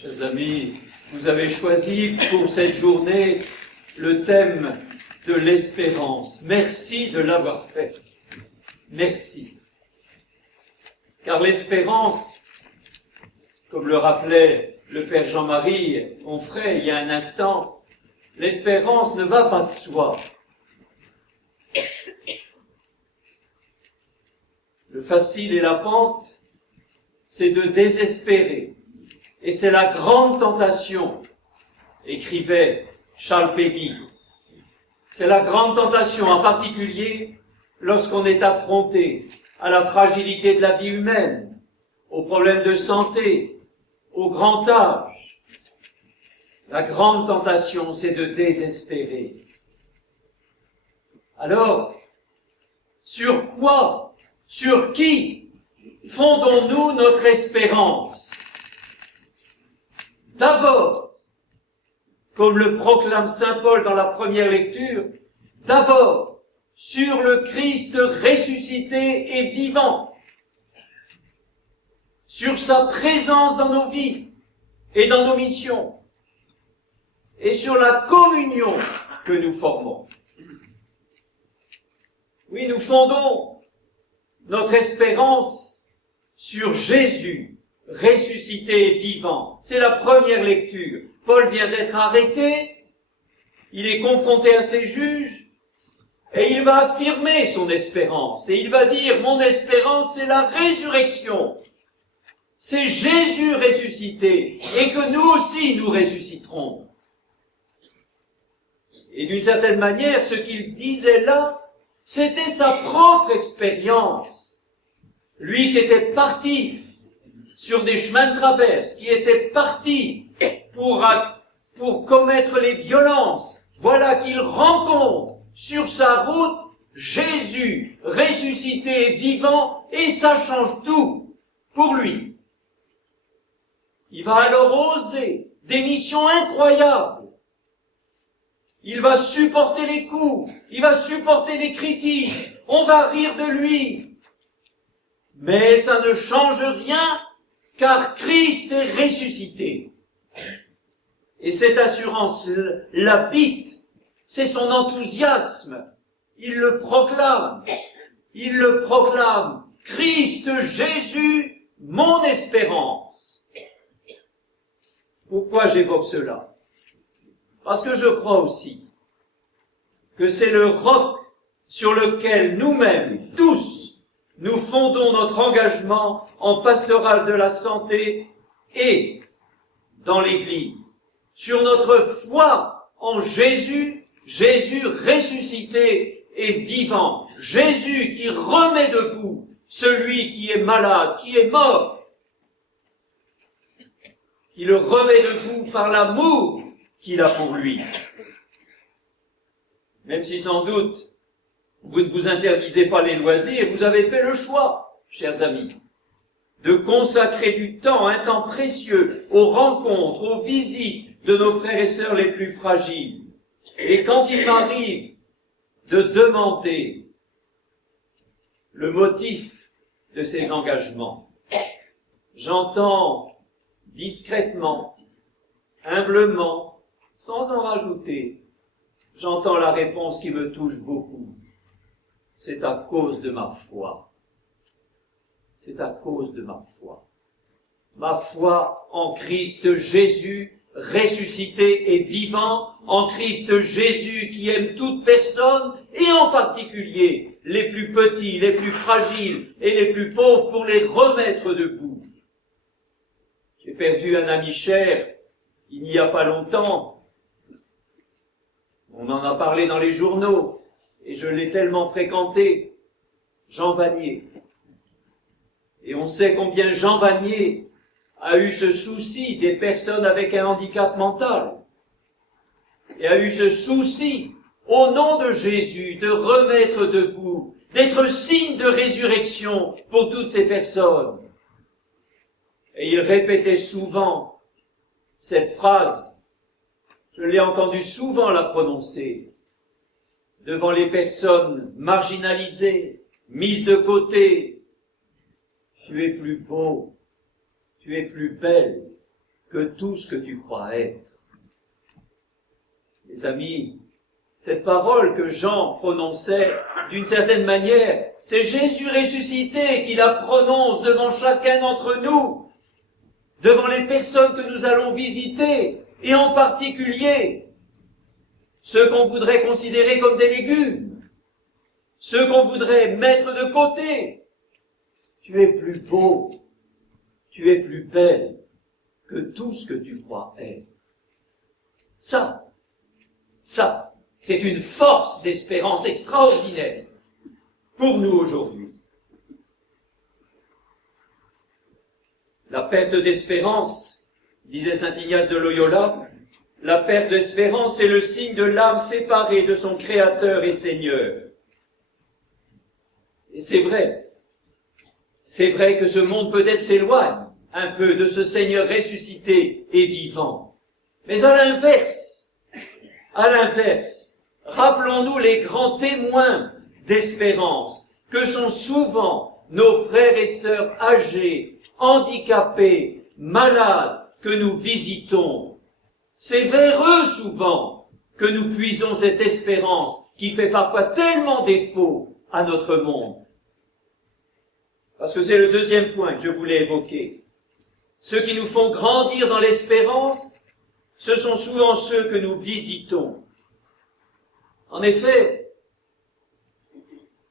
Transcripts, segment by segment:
Chers amis, vous avez choisi pour cette journée le thème de l'espérance. Merci de l'avoir fait. Merci. Car l'espérance, comme le rappelait le Père Jean-Marie Onfray il y a un instant, l'espérance ne va pas de soi. Le facile et la pente, c'est de désespérer. Et c'est la grande tentation, écrivait Charles Péguy. C'est la grande tentation, en particulier lorsqu'on est affronté à la fragilité de la vie humaine, aux problèmes de santé, au grand âge. La grande tentation, c'est de désespérer. Alors, sur quoi, sur qui fondons-nous notre espérance ? D'abord, comme le proclame saint Paul dans la première lecture, d'abord sur le Christ ressuscité et vivant, sur sa présence dans nos vies et dans nos missions, et sur la communion que nous formons. Oui, nous fondons notre espérance sur Jésus, ressuscité et vivant. C'est la première lecture. Paul vient d'être arrêté, il est confronté à ses juges, et il va affirmer son espérance. Et il va dire, mon espérance, c'est la résurrection. C'est Jésus ressuscité, et que nous aussi, nous ressusciterons. Et d'une certaine manière, ce qu'il disait là, c'était sa propre expérience. Lui qui était parti sur des chemins de traverse, qui était parti pour commettre les violences, voilà qu'il rencontre sur sa route Jésus ressuscité et vivant, et ça change tout pour lui. Il va alors oser des missions incroyables. Il va supporter les coups, il va supporter les critiques, on va rire de lui. Mais ça ne change rien, car Christ est ressuscité. Et cette assurance l'habite, c'est son enthousiasme. Il le proclame. Christ Jésus, mon espérance. Pourquoi j'évoque cela ? Parce que je crois aussi que c'est le roc sur lequel nous-mêmes, tous, nous fondons notre engagement en pastoral de la santé et dans l'Église, sur notre foi en Jésus, Jésus ressuscité et vivant, Jésus qui remet debout celui qui est malade, qui est mort, qui le remet debout par l'amour qu'il a pour lui. Même si sans doute vous ne vous interdisez pas les loisirs, vous avez fait le choix, chers amis, de consacrer du temps, un temps précieux, aux rencontres, aux visites de nos frères et sœurs les plus fragiles. Et quand il m'arrive de demander le motif de ces engagements, j'entends discrètement, humblement, sans en rajouter, j'entends la réponse qui me touche beaucoup. C'est à cause de ma foi. C'est à cause de ma foi. Ma foi en Christ Jésus, ressuscité et vivant, en Christ Jésus qui aime toute personne, et en particulier les plus petits, les plus fragiles et les plus pauvres, pour les remettre debout. J'ai perdu un ami cher il n'y a pas longtemps. On en a parlé dans les journaux. Et je l'ai tellement fréquenté, Jean Vanier. Et on sait combien Jean Vanier a eu ce souci des personnes avec un handicap mental. Et a eu ce souci, au nom de Jésus, de remettre debout, d'être signe de résurrection pour toutes ces personnes. Et il répétait souvent cette phrase, je l'ai entendu souvent la prononcer, devant les personnes marginalisées, mises de côté. Tu es plus beau, tu es plus belle que tout ce que tu crois être. Les amis, cette parole que Jean prononçait d'une certaine manière, c'est Jésus ressuscité qui la prononce devant chacun d'entre nous, devant les personnes que nous allons visiter, et en particulier ceux qu'on voudrait considérer comme des légumes, ceux qu'on voudrait mettre de côté. Tu es plus beau, tu es plus belle que tout ce que tu crois être. Ça, c'est une force d'espérance extraordinaire pour nous aujourd'hui. La perte d'espérance, disait saint Ignace de Loyola, la perte d'espérance est le signe de l'âme séparée de son Créateur et Seigneur. Et c'est vrai que ce monde peut-être s'éloigne un peu de ce Seigneur ressuscité et vivant. Mais à l'inverse, rappelons-nous les grands témoins d'espérance que sont souvent nos frères et sœurs âgés, handicapés, malades que nous visitons. C'est vers eux souvent que nous puisons cette espérance qui fait parfois tellement défaut à notre monde. Parce que c'est le deuxième point que je voulais évoquer. Ceux qui nous font grandir dans l'espérance, ce sont souvent ceux que nous visitons. En effet,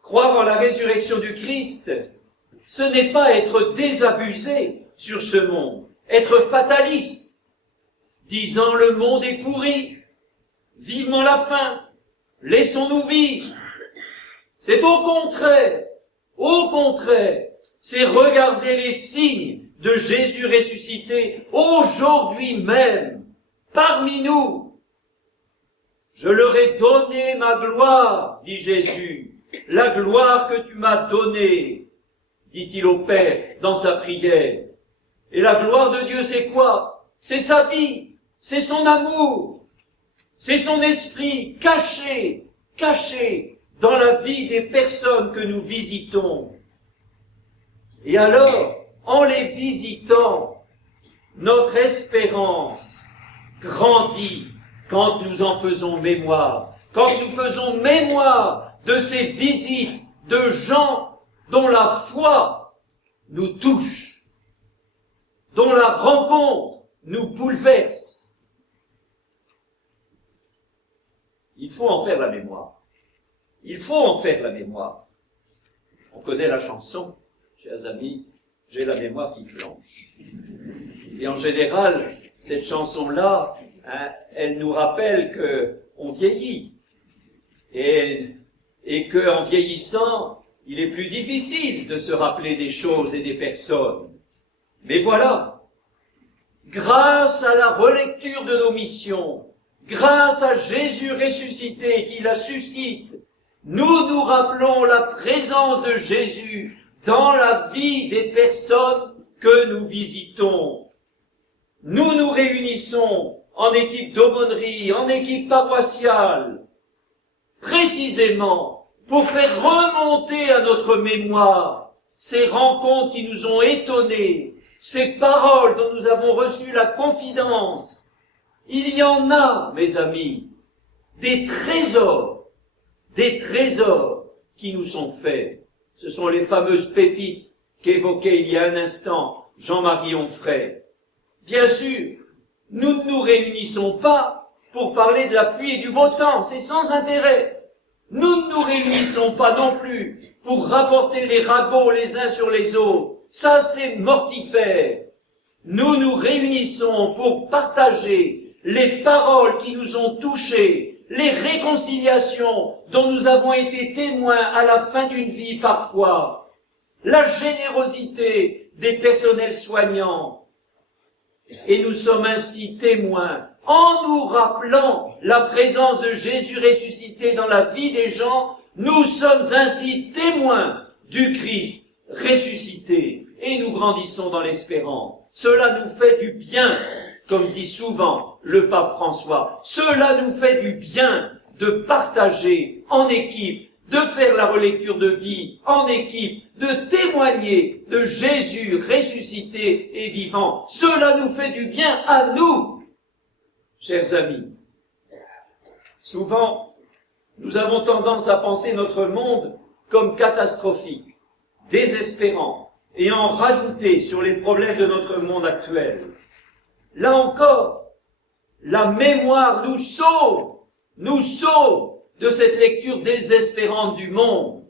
croire en la résurrection du Christ, ce n'est pas être désabusé sur ce monde, être fataliste, disant le monde est pourri, vivement la fin, laissons-nous vivre. C'est au contraire, c'est regarder les signes de Jésus ressuscité aujourd'hui même, parmi nous. Je leur ai donné ma gloire, dit Jésus, la gloire que tu m'as donnée, dit-il au Père dans sa prière. Et la gloire de Dieu, c'est quoi? C'est sa vie, c'est son amour, c'est son esprit caché dans la vie des personnes que nous visitons. Et alors, en les visitant, notre espérance grandit quand nous en faisons mémoire, quand nous faisons mémoire de ces visites de gens dont la foi nous touche, dont la rencontre nous bouleverse. Il faut en faire la mémoire. Il faut en faire la mémoire. On connaît la chanson, chers amis, j'ai la mémoire qui flanche. Et en général, cette chanson-là, elle nous rappelle qu'on vieillit. Et qu'en vieillissant, il est plus difficile de se rappeler des choses et des personnes. Mais voilà, grâce à la relecture de nos missions, grâce à Jésus ressuscité qui la suscite, nous nous rappelons la présence de Jésus dans la vie des personnes que nous visitons. Nous nous réunissons en équipe d'aumônerie, en équipe paroissiale, précisément pour faire remonter à notre mémoire ces rencontres qui nous ont étonnés, ces paroles dont nous avons reçu la confidence. Il y en a, mes amis, des trésors qui nous sont faits. Ce sont les fameuses pépites qu'évoquait il y a un instant Jean-Marie Onfray. Bien sûr, nous ne nous réunissons pas pour parler de la pluie et du beau temps, c'est sans intérêt. Nous ne nous réunissons pas non plus pour rapporter les ragots les uns sur les autres, ça c'est mortifère. Nous nous réunissons pour partager les paroles qui nous ont touchés, les réconciliations dont nous avons été témoins à la fin d'une vie parfois, la générosité des personnels soignants. Et nous sommes ainsi témoins, en nous rappelant la présence de Jésus ressuscité dans la vie des gens, nous sommes ainsi témoins du Christ ressuscité et nous grandissons dans l'espérance. Cela nous fait du bien, comme dit souvent le pape François. Cela nous fait du bien de partager en équipe de faire la relecture de vie en équipe, de témoigner de Jésus ressuscité et vivant. Cela nous fait du bien à nous, chers amis. Souvent, nous avons tendance à penser notre monde comme catastrophique, désespérant, et en rajouter sur les problèmes de notre monde actuel. Là encore, la mémoire nous sauve de cette lecture désespérante du monde.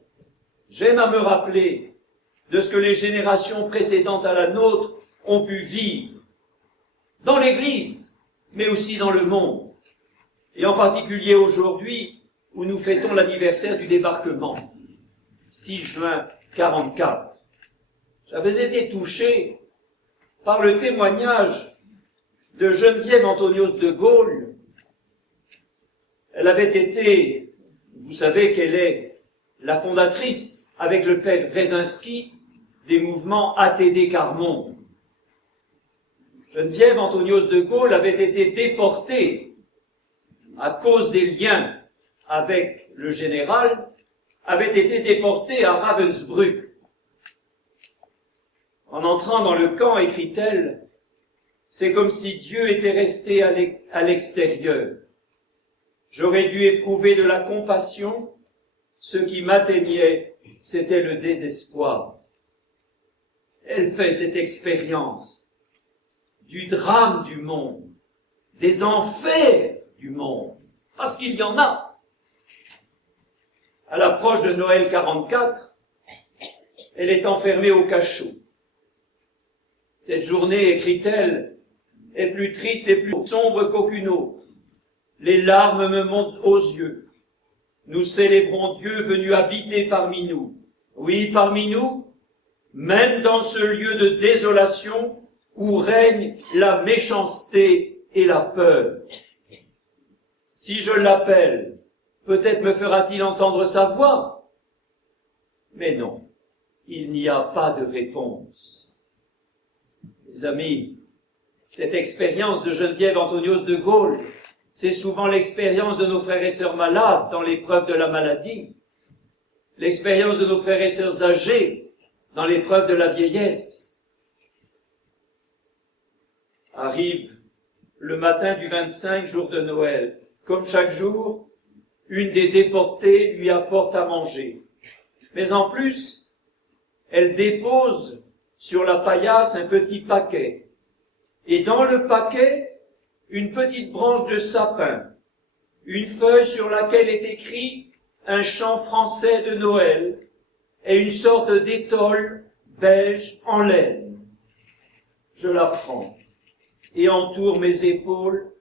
J'aime à me rappeler de ce que les générations précédentes à la nôtre ont pu vivre dans l'Église, mais aussi dans le monde. Et en particulier aujourd'hui, où nous fêtons l'anniversaire du débarquement, 6 juin 44. J'avais été touché par le témoignage de Geneviève Antonios de Gaulle. Elle avait été, vous savez qu'elle est la fondatrice, avec le père Wresinski, des mouvements ATD Carmont. Geneviève Antonios de Gaulle avait été déportée à cause des liens avec le général, avait été déportée à Ravensbrück. En entrant dans le camp, écrit-elle, c'est comme si Dieu était resté à l'extérieur. J'aurais dû éprouver de la compassion. Ce qui m'atteignait, c'était le désespoir. Elle fait cette expérience du drame du monde, des enfers du monde, parce qu'il y en a. À l'approche de Noël 44, elle est enfermée au cachot. Cette journée, écrit-elle, est plus triste et plus sombre qu'aucune autre. Les larmes me montent aux yeux. Nous célébrons Dieu venu habiter parmi nous. Oui, parmi nous, même dans ce lieu de désolation où règne la méchanceté et la peur. Si je l'appelle, peut-être me fera-t-il entendre sa voix. Mais non, il n'y a pas de réponse. Mes amis, cette expérience de Geneviève Antonios de Gaulle, c'est souvent l'expérience de nos frères et sœurs malades dans l'épreuve de la maladie, l'expérience de nos frères et sœurs âgés dans l'épreuve de la vieillesse. Arrive le matin du 25, jour de Noël. Comme chaque jour, une des déportées lui apporte à manger. Mais en plus, elle dépose sur la paillasse un petit paquet. Et dans le paquet, une petite branche de sapin, une feuille sur laquelle est écrit un chant français de Noël et une sorte d'étole beige en laine. Je la prends et entoure mes épaules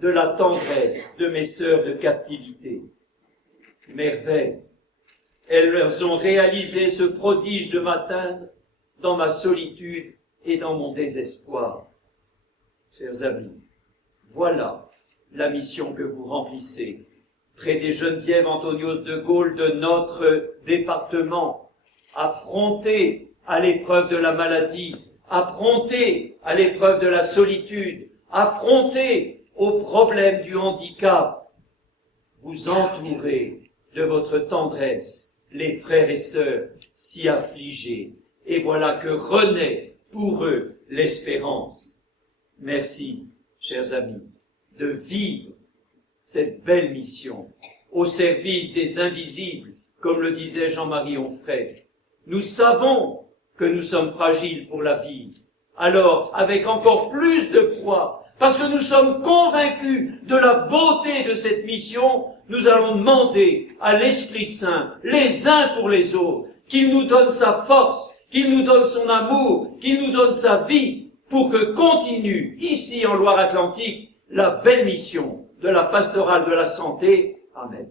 de la tendresse de mes sœurs de captivité. Merveille, elles ont réalisé ce prodige de m'atteindre dans ma solitude et dans mon désespoir. Chers amis, voilà la mission que vous remplissez près des Geneviève Antonios de Gaulle de notre département, affronter à l'épreuve de la maladie, affronter à l'épreuve de la solitude, affronter au problème du handicap. Vous entourez de votre tendresse les frères et sœurs si affligés, et voilà que renaît pour eux l'espérance. Merci, chers amis, de vivre cette belle mission au service des invisibles, comme le disait Jean-Marie Onfray. Nous savons que nous sommes fragiles pour la vie. Alors, avec encore plus de foi, parce que nous sommes convaincus de la beauté de cette mission, nous allons demander à l'Esprit Saint, les uns pour les autres, qu'il nous donne sa force, qu'il nous donne son amour, qu'il nous donne sa vie, pour que continue, ici en Loire-Atlantique, la belle mission de la pastorale de la santé. Amen.